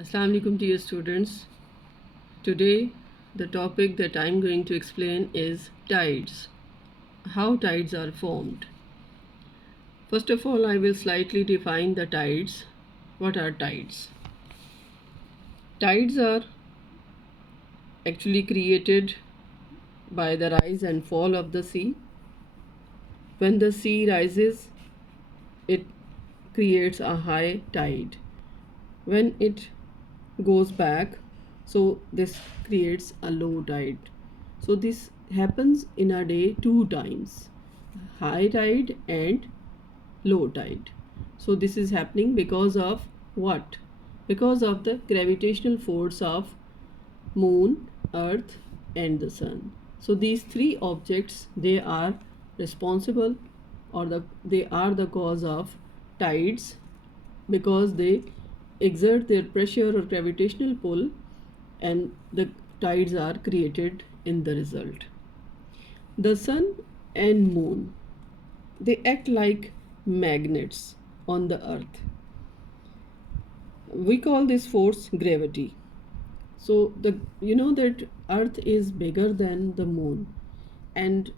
Assalamu alaikum dear students. Today the topic that I'm going to explain is tides. How tides are formed. First of all, I will slightly define the tides. What are tides? Tides are actually created by the rise and fall of the sea. When the sea rises, it creates a high tide. When it goes back, so this creates a low tide. So this happens in a day two times, high tide and low tide. So this is happening because of what? Because of the gravitational force of moon, earth and the sun. So these three objects, they are responsible, or they are the cause of tides, because they exert their pressure or gravitational pull, and the tides are created in the result. The sun and moon, they act like magnets on the earth. We call this force gravity. So the you know that earth is bigger than the moon, and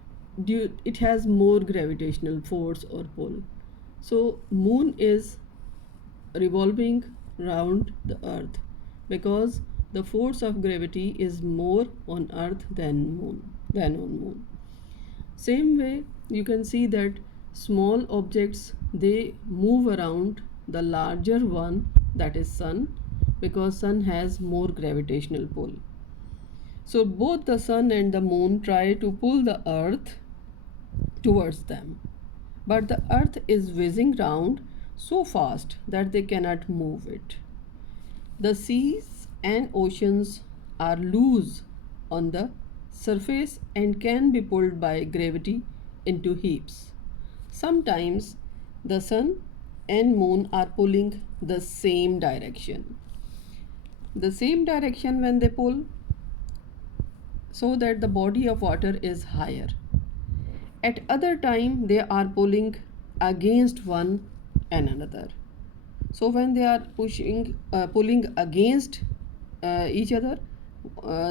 it has more gravitational force or pull. So moon is revolving round the earth because the force of gravity is more on earth than on moon. Same way, you can see that small objects, they move around the larger one, that is sun, because sun has more gravitational pull. So both the sun and the moon try to pull the earth towards them, but the earth is whizzing round so fast that they cannot move it. The seas and oceans are loose on the surface and can be pulled by gravity into heaps. Sometimes the sun and moon are pulling the same direction. The same direction when they pull, so that the body of water is higher. At other time they are pulling against one and another. So when they are pulling against each other,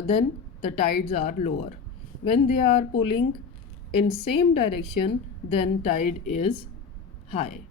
then the tides are lower. When they are pulling in same direction, then tide is high.